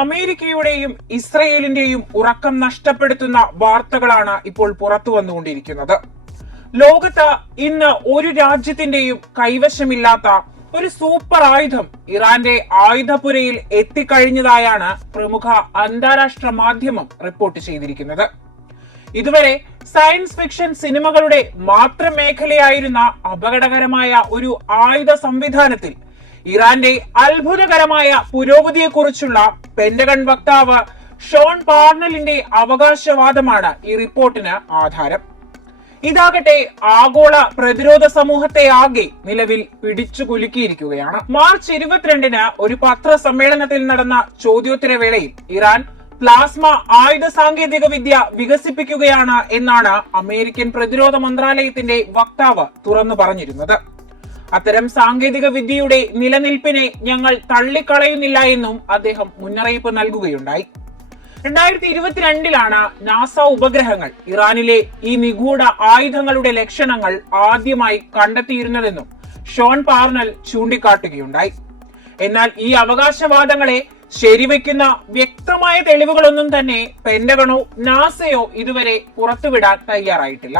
അമേരിക്കയുടെയും ഇസ്രയേലിന്റെയും ഉറക്കം നഷ്ടപ്പെടുത്തുന്ന വാർത്തകളാണ് ഇപ്പോൾ പുറത്തു വന്നുകൊണ്ടിരിക്കുന്നത്. ലോകത്ത് ഇന്ന് ഒരു രാജ്യത്തിന്റെയും കൈവശമില്ലാത്ത ഒരു സൂപ്പർ ആയുധം ഇറാന്റെ ആയുധപുരയിൽ എത്തിക്കഴിഞ്ഞതായാണ് പ്രമുഖ അന്താരാഷ്ട്ര മാധ്യമം റിപ്പോർട്ട് ചെയ്തിരിക്കുന്നത്. ഇതുവരെ സയൻസ് ഫിക്ഷൻ സിനിമകളുടെ മാത്രം മേഖലയായിരുന്ന അപകടകരമായ ഒരു ആയുധ സംവിധാനത്തിൽ ഇറാന്റെ അത്ഭുതകരമായ പുരോഗതിയെക്കുറിച്ചുള്ള പെന്റഗൺ വക്താവ് ഷോൺ പാർണലിന്റെ അവകാശവാദമാണ് ഈ റിപ്പോർട്ടിന് ആധാരം. ഇതാകട്ടെ ആഗോള പ്രതിരോധ സമൂഹത്തെ ആകെ നിലവിൽ പിടിച്ചു കുലുക്കിയിരിക്കുകയാണ്. മാർച്ച് 22-ന് ഒരു പത്രസമ്മേളനത്തിൽ നടന്ന ചോദ്യോത്തരവേളയിൽ ഇറാൻ പ്ലാസ്മ ആയുധ സാങ്കേതിക വിദ്യ വികസിപ്പിക്കുകയാണ് എന്നാണ് അമേരിക്കൻ പ്രതിരോധ മന്ത്രാലയത്തിന്റെ വക്താവ് തുറന്നു പറഞ്ഞിരുന്നത്. അത്തരം സാങ്കേതിക വിദ്യയുടെ നിലനിൽപ്പിനെ ഞങ്ങൾ തള്ളിക്കളയുന്നില്ല എന്നും അദ്ദേഹം മുന്നറിയിപ്പ് നൽകുകയുണ്ടായി. 2022-ലാണ് നാസ ഉപഗ്രഹങ്ങൾ ഇറാനിലെ ഈ നിഗൂഢ ആയുധങ്ങളുടെ ലക്ഷണങ്ങൾ ആദ്യമായി കണ്ടെത്തിയിരുന്നതെന്നും ഷോൺ പാർണൽ ചൂണ്ടിക്കാട്ടുകയുണ്ടായി. എന്നാൽ ഈ അവകാശവാദങ്ങളെ ശരിവെക്കുന്ന വ്യക്തമായ തെളിവുകളൊന്നും തന്നെ പെന്റഗണോ നാസയോ ഇതുവരെ പുറത്തുവിടാൻ തയ്യാറായിട്ടില്ല.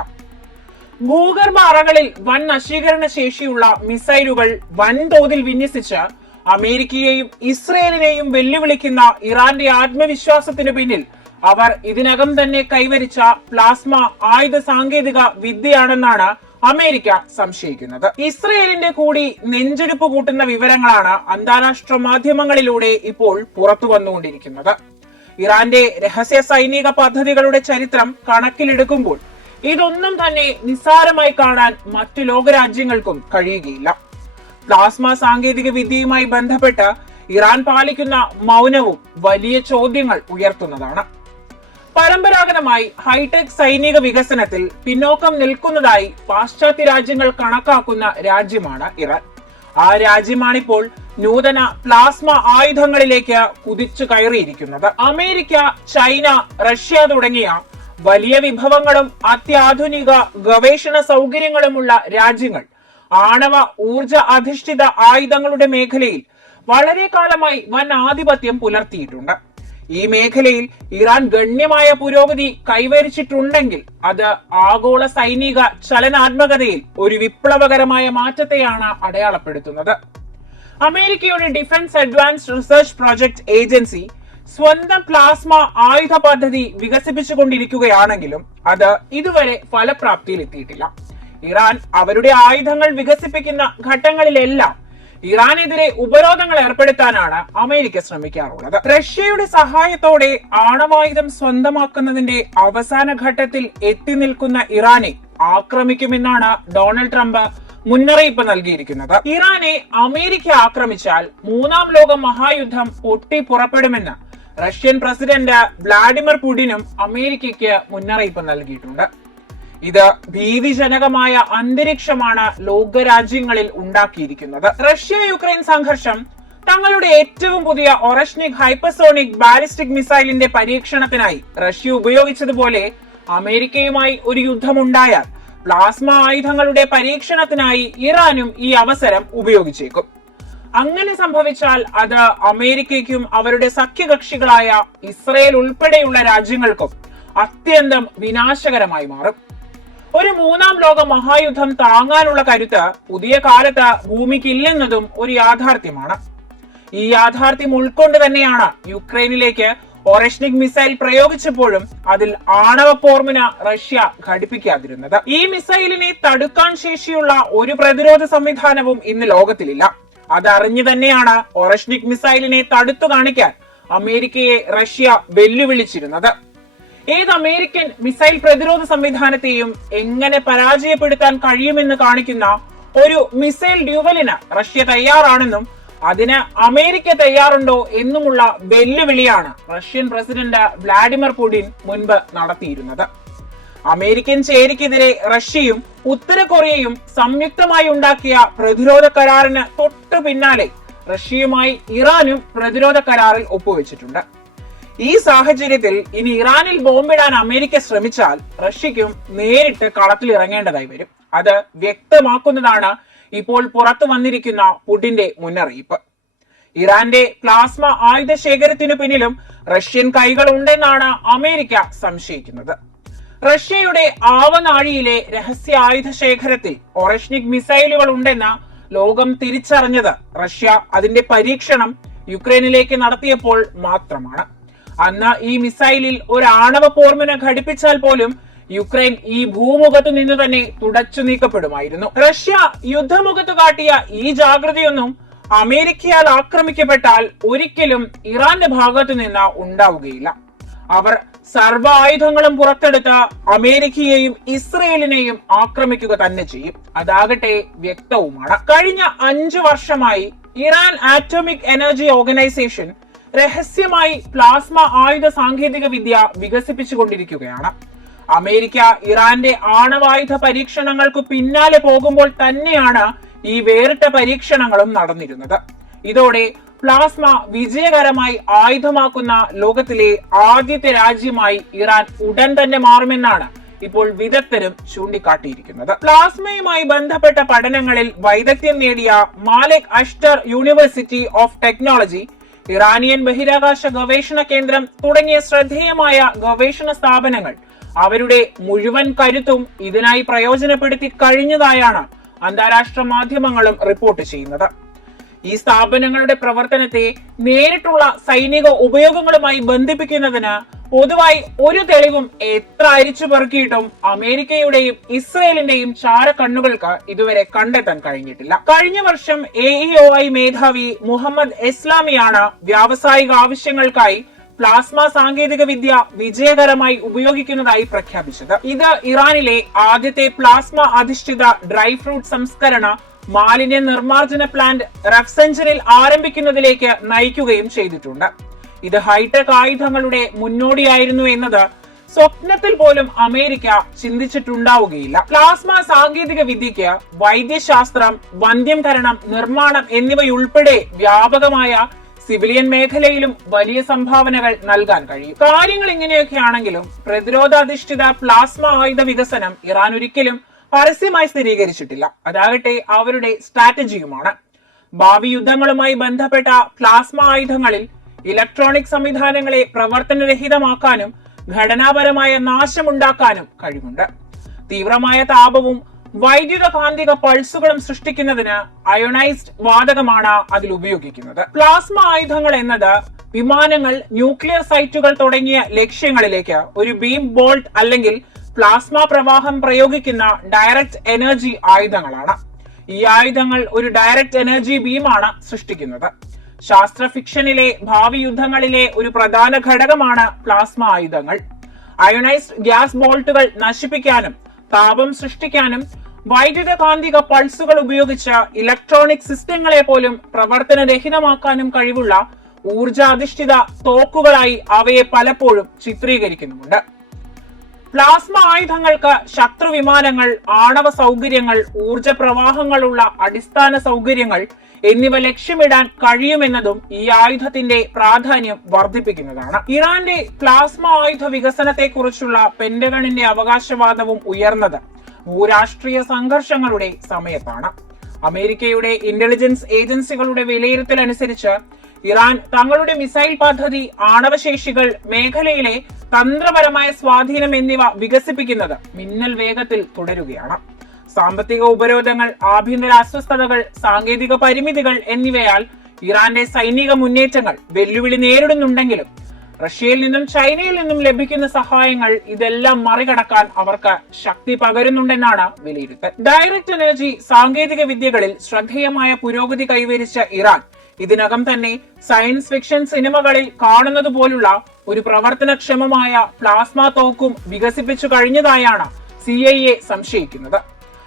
ഭൂഗർഭ അറകളിൽ വൻ നശീകരണ ശേഷിയുള്ള മിസൈലുകൾ വൻതോതിൽ വിന്യസിച്ച് അമേരിക്കയെയും ഇസ്രയേലിനെയും വെല്ലുവിളിക്കുന്ന ഇറാന്റെ ആത്മവിശ്വാസത്തിന് പിന്നിൽ അവർ ഇതിനകം തന്നെ കൈവരിച്ച പ്ലാസ്മ ആയുധ സാങ്കേതിക വിദ്യയാണെന്നാണ് അമേരിക്ക സംശയിക്കുന്നത്. ഇസ്രയേലിന്റെ കൂടി നെഞ്ചെടുപ്പ് കൂട്ടുന്ന വിവരങ്ങളാണ് അന്താരാഷ്ട്ര മാധ്യമങ്ങളിലൂടെ ഇപ്പോൾ പുറത്തു വന്നുകൊണ്ടിരിക്കുന്നത്. ഇറാന്റെ രഹസ്യ സൈനിക പദ്ധതികളുടെ ചരിത്രം കണക്കിലെടുക്കുമ്പോൾ ഇതൊന്നും തന്നെ നിസ്സാരമായി കാണാൻ മറ്റു ലോകരാജ്യങ്ങൾക്കും കഴിയുകയില്ല. പ്ലാസ്മ സാങ്കേതിക വിദ്യയുമായി ബന്ധപ്പെട്ട് ഇറാൻ പാലിക്കുന്ന മൗനവും വലിയ ചോദ്യങ്ങൾ ഉയർത്തുന്നതാണ്. പരമ്പരാഗതമായി ഹൈടെക് സൈനിക വികസനത്തിൽ പിന്നോക്കം നിൽക്കുന്നതായി പാശ്ചാത്യ രാജ്യങ്ങൾ കണക്കാക്കുന്ന രാജ്യമാണ് ഇറാൻ. ആ രാജ്യമാണിപ്പോൾ നൂതന പ്ലാസ്മ ആയുധങ്ങളിലേക്ക് കുതിച്ചു കയറിയിരിക്കുന്നത്. അമേരിക്ക, ചൈന, റഷ്യ തുടങ്ങിയ വലിയ വിഭവങ്ങളും അത്യാധുനിക ഗവേഷണ സൗകര്യങ്ങളുമുള്ള രാജ്യങ്ങൾ ആണവ ഊർജ അധിഷ്ഠിത ആയുധങ്ങളുടെ മേഖലയിൽ വളരെ കാലമായി വൻ ആധിപത്യം പുലർത്തിയിട്ടുണ്ട്. ഈ മേഖലയിൽ ഇറാൻ ഗണ്യമായ പുരോഗതി കൈവരിച്ചിട്ടുണ്ടെങ്കിൽ അത് ആഗോള സൈനിക ചലനാത്മകതയിൽ ഒരു വിപ്ലവകരമായ മാറ്റത്തെയാണ് അടയാളപ്പെടുത്തുന്നത്. അമേരിക്കയുടെ defence advanced research project agency സ്വന്തം പ്ലാസ്മ ആയുധ പദ്ധതി വികസിപ്പിച്ചുകൊണ്ടിരിക്കുകയാണെങ്കിലും അത് ഇതുവരെ ഫലപ്രാപ്തിയിൽ എത്തിയിട്ടില്ല. ഇറാൻ അവരുടെ ആയുധങ്ങൾ വികസിപ്പിക്കുന്ന ഘട്ടങ്ങളിലെല്ലാം ഇറാനെതിരെ ഉപരോധങ്ങൾ ഏർപ്പെടുത്താനാണ് അമേരിക്ക ശ്രമിക്കാറുള്ളത്. റഷ്യയുടെ സഹായത്തോടെ ആണവായുധം സ്വന്തമാക്കുന്നതിന്റെ അവസാന ഘട്ടത്തിൽ എത്തി നിൽക്കുന്ന ഇറാനെ ആക്രമിക്കുമെന്നാണ് ഡൊണാൾഡ് ട്രംപ് മുന്നറിയിപ്പ് നൽകിയിരിക്കുന്നത്. ഇറാനെ അമേരിക്ക ആക്രമിച്ചാൽ മൂന്നാം ലോക മഹായുദ്ധം പൊട്ടിപ്പുറപ്പെടുമെന്ന് റഷ്യൻ പ്രസിഡന്റ് വ്ളാഡിമിർ പുടിനും അമേരിക്കയ്ക്ക് മുന്നറിയിപ്പ് നൽകിയിട്ടുണ്ട്. ഇത് ഭീതിജനകമായ അന്തരീക്ഷമാണ് ലോകരാജ്യങ്ങളിൽ ഉണ്ടാക്കിയിരിക്കുന്നത്. റഷ്യ യുക്രൈൻ സംഘർഷം തങ്ങളുടെ ഏറ്റവും പുതിയ ഒറഷ്നിക് ഹൈപ്പർസോണിക് ബാലിസ്റ്റിക് മിസൈലിന്റെ പരീക്ഷണത്തിനായി റഷ്യ ഉപയോഗിച്ചതുപോലെ അമേരിക്കയുമായി ഒരു യുദ്ധമുണ്ടായാൽ പ്ലാസ്മ ആയുധങ്ങളുടെ പരീക്ഷണത്തിനായി ഇറാനും ഈ അവസരം ഉപയോഗിച്ചേക്കും. അങ്ങനെ സംഭവിച്ചാൽ അത് അമേരിക്കയ്ക്കും അവരുടെ സഖ്യകക്ഷികളായ ഇസ്രയേൽ ഉൾപ്പെടെയുള്ള രാജ്യങ്ങൾക്കും അത്യന്തം വിനാശകരമായി മാറും. ഒരു മൂന്നാം ലോക മഹായുദ്ധം താങ്ങാനുള്ള കരുത്ത് പുതിയ കാലത്ത് ഭൂമിക്കില്ലെന്നതും ഒരു യാഥാർത്ഥ്യമാണ്. ഈ യാഥാർത്ഥ്യം ഉൾക്കൊണ്ട് തന്നെയാണ് യുക്രൈനിലേക്ക് ഒറഷ്നിക് മിസൈൽ പ്രയോഗിച്ചപ്പോഴും അതിൽ ആണവ പോർമുന റഷ്യ ഘടിപ്പിക്കാതിരുന്നത്. ഈ മിസൈലിനെ തടുക്കാൻ ശേഷിയുള്ള ഒരു പ്രതിരോധ സംവിധാനവും ഇന്ന് ലോകത്തിലില്ല. അതറിഞ്ഞു തന്നെയാണ് ഒറഷ്നിക് മിസൈലിനെ തടുത്തു കാണിക്കാൻ അമേരിക്കയെ റഷ്യ വെല്ലുവിളിച്ചിരുന്നത്. ഏത് അമേരിക്കൻ മിസൈൽ പ്രതിരോധ സംവിധാനത്തെയും എങ്ങനെ പരാജയപ്പെടുത്താൻ കഴിയുമെന്ന് കാണിക്കുന്ന ഒരു മിസൈൽ ഡ്യൂവലിന് റഷ്യ തയ്യാറാണെന്നും അതിന് അമേരിക്ക തയ്യാറുണ്ടോ എന്നുമുള്ള വെല്ലുവിളിയാണ് റഷ്യൻ പ്രസിഡന്റ് വ്ളാഡിമിർ പുടിൻ മുൻപ് നടത്തിയിരുന്നത്. അമേരിക്കൻ ചേരിക്കെതിരെ റഷ്യയും ഉത്തര കൊറിയയും സംയുക്തമായി ഉണ്ടാക്കിയ പ്രതിരോധ കരാറിന് തൊട്ടു പിന്നാലെ റഷ്യയുമായി ഇറാനും പ്രതിരോധ കരാറിൽ ഒപ്പുവെച്ചിട്ടുണ്ട്. ഈ സാഹചര്യത്തിൽ ഇനി ഇറാനിൽ ബോംബിടാൻ അമേരിക്ക ശ്രമിച്ചാൽ റഷ്യയ്ക്കും നേരിട്ട് കളത്തിൽ ഇറങ്ങേണ്ടതായി വരും. അത് വ്യക്തമാക്കുന്നതാണ് ഇപ്പോൾ പുറത്തു വന്നിരിക്കുന്ന പുടിന്റെ മുന്നറിയിപ്പ്. ഇറാന്റെ പ്ലാസ്മ ആയുധ ശേഖരത്തിനു പിന്നിലും റഷ്യൻ കൈകൾ ഉണ്ടെന്നാണ് അമേരിക്ക സംശയിക്കുന്നത്. റഷ്യയുടെ ആവനാഴിയിലെ രഹസ്യ ആയുധ ശേഖരത്തിൽ ഒറഷ്നിക് മിസൈലുകൾ ഉണ്ടെന്ന ലോകം തിരിച്ചറിഞ്ഞത് റഷ്യ അതിന്റെ പരീക്ഷണം യുക്രൈനിലേക്ക് നടത്തിയപ്പോൾ മാത്രമാണ്. അന്ന് ഈ മിസൈലിൽ ഒരു ആണവ പോർമുന ഘടിപ്പിച്ചാൽ പോലും യുക്രൈൻ ഈ ഭൂമുഖത്തു നിന്ന് തന്നെ തുടച്ചു നീക്കപ്പെടുമായിരുന്നു. റഷ്യ യുദ്ധമുഖത്ത് കാട്ടിയ ഈ ജാഗ്രതയൊന്നും അമേരിക്കയാൽ ആക്രമിക്കപ്പെട്ടാൽ ഒരിക്കലും ഇറാന്റെ ഭാഗത്തു നിന്ന് ഉണ്ടാവുകയില്ല. അവർ സർവ്വ ആയുധങ്ങളും പുറത്തെടുത്ത് അമേരിക്കയെയും ഇസ്രയേലിനെയും ആക്രമിക്കുക തന്നെ ചെയ്യും. അതാകട്ടെ വ്യക്തവുമാണ്. കഴിഞ്ഞ 5 വർഷമായി ഇറാൻ ആറ്റോമിക് എനർജി ഓർഗനൈസേഷൻ രഹസ്യമായി പ്ലാസ്മ ആയുധ സാങ്കേതിക വിദ്യ വികസിപ്പിച്ചുകൊണ്ടിരിക്കുകയാണ്. അമേരിക്ക ഇറാന്റെ ആണവായുധ പരീക്ഷണങ്ങൾക്ക് പിന്നാലെ പോകുമ്പോൾ തന്നെയാണ് ഈ വേറിട്ട പരീക്ഷണങ്ങളും നടന്നിരുന്നത്. ഇതോടെ പ്ലാസ്മ വിജയകരമായി ആയുധമാക്കുന്ന ലോകത്തിലെ ആദ്യത്തെ രാജ്യമായി ഇറാൻ ഉടൻ തന്നെ മാറുമെന്നാണ് ഇപ്പോൾ വിദഗ്ധരും ചൂണ്ടിക്കാട്ടിയിരിക്കുന്നത്. പ്ലാസ്മയുമായി ബന്ധപ്പെട്ട പഠനങ്ങളിൽ വൈദഗ്ധ്യം നേടിയ Malik Ashtar university of technology, Iranian ബഹിരാകാശ ഗവേഷണ കേന്ദ്രം തുടങ്ങിയ ശ്രദ്ധേയമായ ഗവേഷണ സ്ഥാപനങ്ങൾ അവരുടെ മുഴുവൻ കരുത്തും ഇതിനായി പ്രയോജനപ്പെടുത്തി കഴിഞ്ഞതായാണ് അന്താരാഷ്ട്ര മാധ്യമങ്ങളും റിപ്പോർട്ട് ചെയ്യുന്നത്. ഈ സ്ഥാപനങ്ങളുടെ പ്രവർത്തനത്തെ നേരിട്ടുള്ള സൈനിക ഉപയോഗങ്ങളുമായി ബന്ധിപ്പിക്കുന്നതിന് പൊതുവായി ഒരു തെളിവും എത്ര അരിച്ചു പെറുക്കിയിട്ടും അമേരിക്കയുടെയും ഇസ്രയേലിന്റെയും ചാരക്കണ്ണുകൾക്ക് ഇതുവരെ കണ്ടെത്താൻ കഴിഞ്ഞിട്ടില്ല. കഴിഞ്ഞ വർഷം AEOI മേധാവി മുഹമ്മദ് എസ്ലാമിയാണ് വ്യാവസായിക ആവശ്യങ്ങൾക്കായി പ്ലാസ്മ സാങ്കേതിക വിദ്യ വിജയകരമായി ഉപയോഗിക്കുന്നതായി പ്രഖ്യാപിച്ചത്. ഇത് ഇറാനിലെ ആദ്യത്തെ പ്ലാസ്മ അധിഷ്ഠിത ഡ്രൈ ഫ്രൂട്ട് സംസ്കരണ മാലിന്യ നിർമ്മാർജ്ജന പ്ലാന്റ് റഫ്സഞ്ചറിൽ ആരംഭിക്കുന്നതിലേക്ക് നയിക്കുകയും ചെയ്തിട്ടുണ്ട്. ഇത് ഹൈടെക് ആയുധങ്ങളുടെ മുന്നോടിയായിരുന്നു എന്നത് സ്വപ്നത്തിൽ പോലും അമേരിക്ക ചിന്തിച്ചിട്ടുണ്ടാവുകയില്ല. പ്ലാസ്മ സാങ്കേതിക വിദ്യയ്ക്ക് വൈദ്യശാസ്ത്രം, വന്ധ്യംകരണം, നിർമ്മാണം എന്നിവയുൾപ്പെടെ വ്യാപകമായ സിവിലിയൻ മേഖലയിലും വലിയ സംഭാവനകൾ നൽകാൻ കഴിയും. കാര്യങ്ങൾ ഇങ്ങനെയൊക്കെയാണെങ്കിലും പ്രതിരോധാധിഷ്ഠിത പ്ലാസ്മ ആയുധ വികസനം ഇറാൻ ഒരിക്കലും പരസ്യമായി സ്ഥിരീകരിച്ചിട്ടില്ല. അതാകട്ടെ അവരുടെ സ്ട്രാറ്റജിയുമാണ്. ഭാവി യുദ്ധങ്ങളുമായി ബന്ധപ്പെട്ട പ്ലാസ്മ ആയുധങ്ങളിൽ ഇലക്ട്രോണിക് സംവിധാനങ്ങളെ പ്രവർത്തനരഹിതമാക്കാനും ഘടനാപരമായ നാശമുണ്ടാക്കാനും കഴിവുണ്ട്. തീവ്രമായ താപവും വൈദ്യുത കാന്തിക പൾസുകളും സൃഷ്ടിക്കുന്നതിന് അയോണൈസ്ഡ് വാതകമാണ് അതിൽ ഉപയോഗിക്കുന്നത്. പ്ലാസ്മ ആയുധങ്ങൾ എന്നത് വിമാനങ്ങൾ, ന്യൂക്ലിയർ സൈറ്റുകൾ തുടങ്ങിയ ലക്ഷ്യങ്ങളിലേക്ക് ഒരു ബീം ബോൾട്ട് അല്ലെങ്കിൽ പ്ലാസ്മ പ്രവാഹം പ്രയോഗിക്കുന്ന ഡയറക്റ്റ് എനർജി ആയുധങ്ങളാണ്. ഈ ആയുധങ്ങൾ ഒരു ഡയറക്റ്റ് എനർജി ബീമാണ് സൃഷ്ടിക്കുന്നത്. ശാസ്ത്ര ഫിക്ഷനിലെ ഭാവി യുദ്ധങ്ങളിലെ ഒരു പ്രധാന ഘടകമാണ് പ്ലാസ്മ ആയുധങ്ങൾ. അയോണൈസ്ഡ് ഗ്യാസ് ബോൾട്ടുകൾ നശിപ്പിക്കാനും താപം സൃഷ്ടിക്കാനും വൈദ്യുത കാന്തിക പൾസുകൾ ഉപയോഗിച്ച് ഇലക്ട്രോണിക് സിസ്റ്റങ്ങളെ പോലും പ്രവർത്തനരഹിതമാക്കാനും കഴിവുള്ള ഊർജാധിഷ്ഠിത തോക്കുകളായി അവയെ പലപ്പോഴും ചിത്രീകരിക്കുന്നുമുണ്ട്. പ്ലാസ്മ ആയുധങ്ങൾക്ക് ശത്രു വിമാനങ്ങൾ, ആണവ സൗകര്യങ്ങൾ, ഊർജ പ്രവാഹങ്ങളുള്ള അടിസ്ഥാന സൗകര്യങ്ങൾ എന്നിവ ലക്ഷ്യമിടാൻ കഴിയുമെന്നതും ഈ ആയുധത്തിന്റെ പ്രാധാന്യം വർദ്ധിപ്പിക്കുന്നതാണ്. ഇറാന്റെ പ്ലാസ്മ ആയുധ വികസനത്തെക്കുറിച്ചുള്ള പെന്റഗണിന്റെ അവകാശവാദവും ഉയർന്നത് ഭൂരാഷ്ട്രീയ സംഘർഷങ്ങളുടെ സമയത്താണ്. അമേരിക്കയുടെ ഇന്റലിജൻസ് ഏജൻസികളുടെ വിലയിരുത്തൽ അനുസരിച്ച് ഇറാൻ തങ്ങളുടെ മിസൈൽ പദ്ധതി, ആണവശേഷികൾ, മേഖലയിലെ തന്ത്രപരമായ സ്വാധീനം എന്നിവ വികസിപ്പിക്കുന്നത് മിന്നൽ വേഗത്തിൽ തുടരുകയാണ്. സാമ്പത്തിക ഉപരോധങ്ങൾ, ആഭ്യന്തര അസ്വസ്ഥതകൾ, സാങ്കേതിക പരിമിതികൾ എന്നിവയാൽ ഇറാന്റെ സൈനിക മുന്നേറ്റങ്ങൾ വെല്ലുവിളി നേരിടുന്നുണ്ടെങ്കിലും റഷ്യയിൽ നിന്നും ചൈനയിൽ നിന്നും ലഭിക്കുന്ന സഹായങ്ങൾ ഇതെല്ലാം മറികടക്കാൻ അവർക്ക് ശക്തി പകരുന്നുണ്ടെന്നാണ് വിലയിരുത്തൽ. ഡയറക്റ്റ് എനർജി സാങ്കേതിക വിദ്യകളിൽ ശ്രദ്ധേയമായ പുരോഗതി കൈവരിച്ച ഇറാൻ ഇതിനകം തന്നെ സയൻസ് ഫിക്ഷൻ സിനിമകളിൽ കാണുന്നത് പോലുള്ള ഒരു പ്രവർത്തനക്ഷമമായ പ്ലാസ്മ തോക്കും വികസിപ്പിച്ചു കഴിഞ്ഞതായാണ് CIA സംശയിക്കുന്നത്.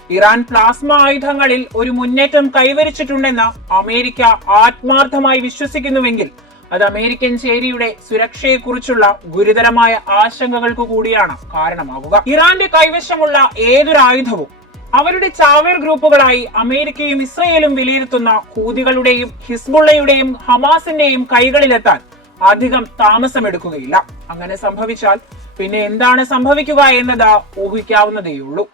ഇറാൻ പ്ലാസ്മ ആയുധങ്ങളിൽ ഒരു മുന്നേറ്റം കൈവരിച്ചിട്ടുണ്ടെന്ന് അമേരിക്ക ആത്മാർത്ഥമായി വിശ്വസിക്കുന്നുവെങ്കിൽ അത് അമേരിക്കൻ ചേരിയുടെ സുരക്ഷയെക്കുറിച്ചുള്ള ഗുരുതരമായ ആശങ്കകൾക്ക് കൂടിയാണ് കാരണമാകുക. ഇറാന്റെ കൈവശമുള്ള ഏതൊരു ആയുധവും അവരുടെ ചാവേർ ഗ്രൂപ്പുകളായി അമേരിക്കയും ഇസ്രയേലും വിലയിരുത്തുന്ന ഹൂതികളുടെയും ഹിസ്ബുള്ളയുടെയും ഹമാസിന്റെയും കൈകളിലെത്താൻ അധികം താമസമെടുക്കുകയില്ല. അങ്ങനെ സംഭവിച്ചാൽ പിന്നെ എന്താണ് സംഭവിക്കുക എന്നത് ഊഹിക്കാവുന്നതേയുള്ളൂ.